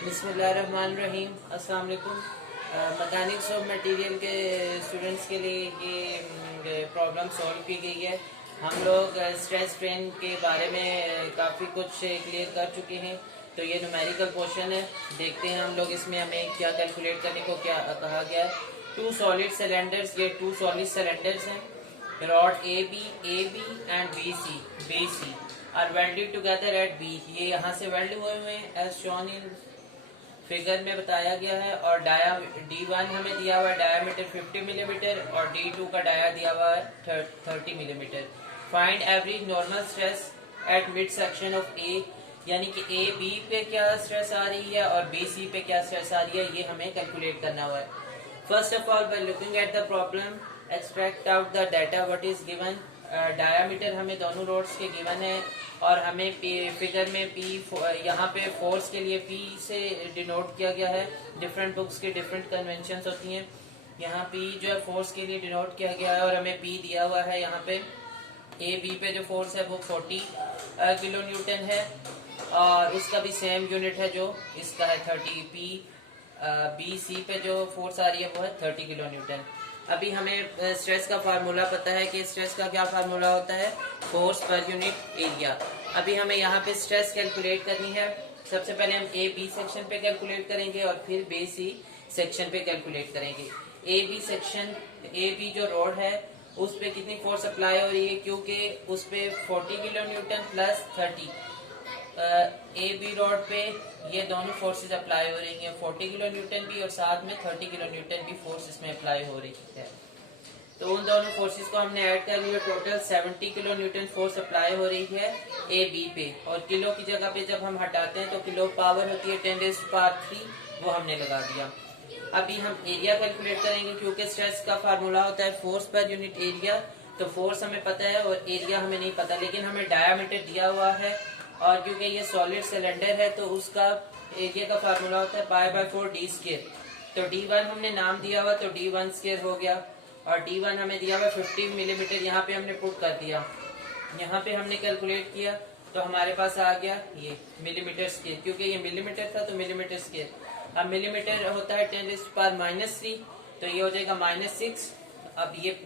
बिस्मिल्लाहिर्रहमानिर्रहीम। अस्सलाम वालेकुम। मैकेनिक्स ऑफ मटेरियल के स्टूडेंट्स के लिए ये प्रॉब्लम सॉल्व की गई है। हम लोग स्ट्रेस स्ट्रेन के बारे में काफ़ी कुछ क्लियर कर चुके हैं। तो ये न्यूमेरिकल पोर्शन है, देखते हैं हम लोग इसमें हमें क्या कैलकुलेट करने को क्या कहा गया है। टू सॉलिड सिलेंडर्स, ये टू सॉलिड सिलेंडर्स हैं। Rod A B and B C are welded together at B. ये यहाँ से वेल्ड हुए हुए हैं एज शोन इन फिगर में बताया गया है। और डाया D1 हमें दिया हुआ है डायामीटर 50 मिलीमीटर और D2 का डाया दिया हुआ है 30 millimetre. Find average normal stress at mid section of A, यानी कि ए बी पे क्या स्ट्रेस आ रही है और बी सी पे क्या स्ट्रेस आ रही है, ये हमें कैलकुलेट करना हुआ है। First of all by looking at the problem extract out the data what is given. Diameter हमें दोनों रोड्स के गिवन है और हमें फिगर में पी यहाँ पे फोर्स के लिए पी से डिनोट किया गया है। डिफरेंट बुक्स के डिफरेंट कन्वेंशंस होती हैं। यहाँ पी जो है फोर्स के लिए डिनोट किया गया है और हमें पी दिया हुआ है। यहाँ पे ए बी पे जो फोर्स है वो 40 किलो न्यूटन है और उसका भी सेम यूनिट है जो इसका है 30। पी बी सी पे जो फोर्स आ रही है वो है 30 किलो न्यूटन। अभी हमें स्ट्रेस का फार्मूला पता है कि स्ट्रेस का क्या फार्मूला होता है, फोर्स पर यूनिट एरिया। अभी हमें यहाँ पे स्ट्रेस कैलकुलेट करनी है। सबसे पहले हम ए बी सेक्शन पे कैलकुलेट करेंगे और फिर बी सी सेक्शन पे कैलकुलेट करेंगे। A B section, A B जो रोड है उस पे कितनी फोर्स अप्लाई हो रही है, क्योंकि उस पे 40 kilo newton plus 30। A B rod पे ये दोनों फोर्सेस अप्लाई हो रही हैं, 40 किलो न्यूटन भी और साथ में 30 किलो न्यूटन भी फोर्स इसमें अप्लाई हो रही है। तो उन दोनों फोर्सेस को हमने ऐड कर लिया, total 70 kilo Newton force apply हो रही है ए बी पे। और किलो की जगह पे जब हम हटाते हैं तो किलो पावर होती है 10⁻3, वो हमने लगा दिया। अभी हम एरिया कैलकुलेट करेंगे, क्योंकि स्ट्रेस का फार्मूला होता है फोर्स पर यूनिट एरिया। तो फोर्स हमें पता है और एरिया हमें नहीं पता, लेकिन हमें डायामीटर दिया हुआ है और क्योंकि ये सॉलिड सिलेंडर है तो उसका एरिया का फार्मूला होता है पाई/4 डी स्क्वायर। तो D1 हमने नाम दिया हुआ तो D1 स्क्वायर हो गया और D1 हमें दिया हुआ 50 मिलीमीटर, यहाँ पे हमने पुट कर दिया। यहाँ पे हमने कैलकुलेट किया तो हमारे पास आ गया ये मिलीमीटर स्क्वायर, क्योंकि ये मिलीमीटर था तो मिलीमीटर स्क्वायर। अब मिलीमीटर होता है 10⁻³ तो ये हो जाएगा -6। अब ये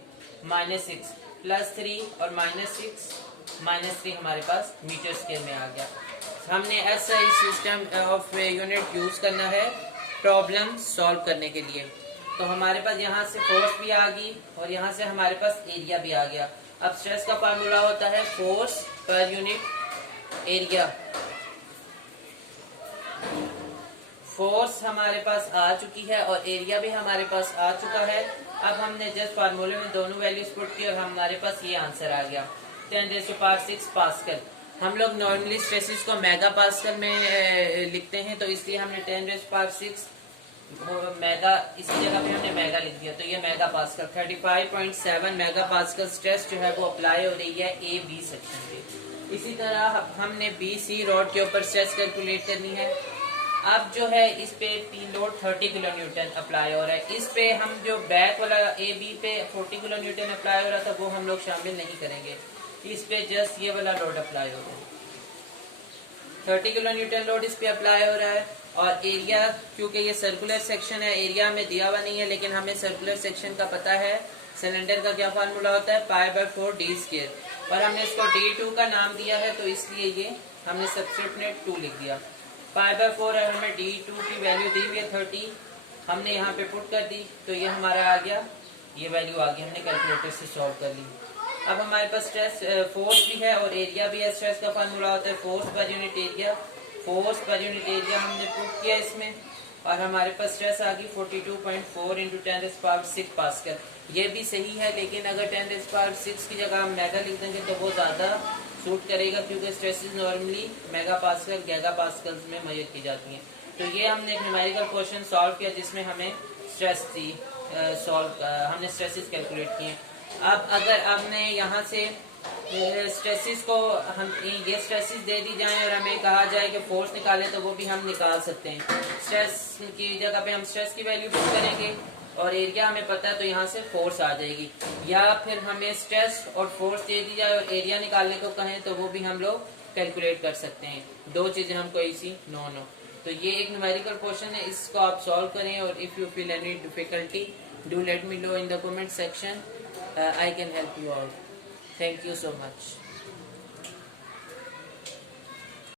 -6 +3 और -6 हमारे पास मीटर स्क्वायर में आ गया। हमने ऐसा ही सिस्टम ऑफ यूनिट यूज करना है प्रॉब्लम सॉल्व करने के लिए। तो हमारे पास यहाँ से फोर्स भी आ गई और यहाँ से हमारे पास एरिया भी आ गया। अब स्ट्रेस का फार्मूला होता है force per unit area. Force हमारे पास आ चुकी है और एरिया भी हमारे पास आ चुका है। अब हमने जस्ट फार्मूले में दोनों वैल्यूज पुट की और हमारे पास ये आंसर आ गया 10⁻6 पास्कल। हम लोग नॉर्मली स्ट्रेसेस को मेगा पास्कल में लिखते हैं, तो इसलिए हमने 10⁻6 मेगा, इसी जगह पे हमने मेगा लिख दिया। तो ये mega pascal 35.7 mega pascal stress जो है वो अप्लाई हो रही है ए बी सेक्शन पे। इसी तरह हमने बी सी रोड के ऊपर स्ट्रेस कैलकुलेट करनी है। अब जो है इस पे P load 30 kilo Newton apply हो रहा है। इस पे हम जो बैक वाला ए बी पे 40 किलो न्यूटन अप्लाई हो रहा था वो हम लोग शामिल नहीं करेंगे। इस पे जस्ट ये वाला लोड अप्लाई हो रहा है, 30 किलो न्यूटन लोड इस पे अप्लाई हो रहा है। और एरिया, क्योंकि ये सर्कुलर सेक्शन है, एरिया हमें दिया हुआ नहीं है, लेकिन हमें सर्कुलर सेक्शन का पता है। सिलेंडर का क्या फार्मूला होता है पाई/4 डी स्क्वायर और हमने इसको D2 का नाम दिया है तो इसलिए ये हमने सब्स्टिट्यूट 2 लिख दिया। पाई/4 और हमें D2 की वैल्यू दी हुई है 30, हमने यहाँ पे पुट कर दी तो ये हमारा आ गया, ये वैल्यू आ गई, हमने कैलकुलेटर से सॉल्व कर ली। अब हमारे पास स्ट्रेस फोर्स भी है और एरिया भी है। स्ट्रेस का फार्मूला होता है force per unit area. Force per unit area हमने पुट किया इसमें और हमारे पास स्ट्रेस आ गई 42.4 × 10⁻6 पास्कल। ये भी सही है, लेकिन अगर 10⁻6 की जगह हम मेगा लिख देंगे तो वो ज्यादा सूट करेगा, क्योंकि stresses normally mega pascal giga pascal में मेजर की जाती हैं। तो ये हमने एक न्यूमेरिकल क्वेश्चन सॉल्व किया जिसमें हमें स्ट्रेस थी हमने स्ट्रेसेस कैलकुलेट किए। अब अगर आपने यहाँ से स्ट्रेसेस को हम ये स्ट्रेसेस दे दी जाएं और हमें कहा जाए कि फोर्स निकालें तो वो भी हम निकाल सकते हैं। स्ट्रेस की जगह पे हम स्ट्रेस की वैल्यू पुट करेंगे और एरिया हमें पता है तो यहाँ से फोर्स आ जाएगी, या फिर हमें स्ट्रेस और फोर्स दे दी जाए और एरिया निकालने को कहें तो वो भी हम लोग कैलकुलेट कर सकते हैं। दो चीजें हमको इसी नो तो ये एक न्यूमेरिकल क्वेश्चन है, इसको आप सॉल्व करें और if you feel any difficulty do let me know in the comment section. I can help you out. Thank you so much.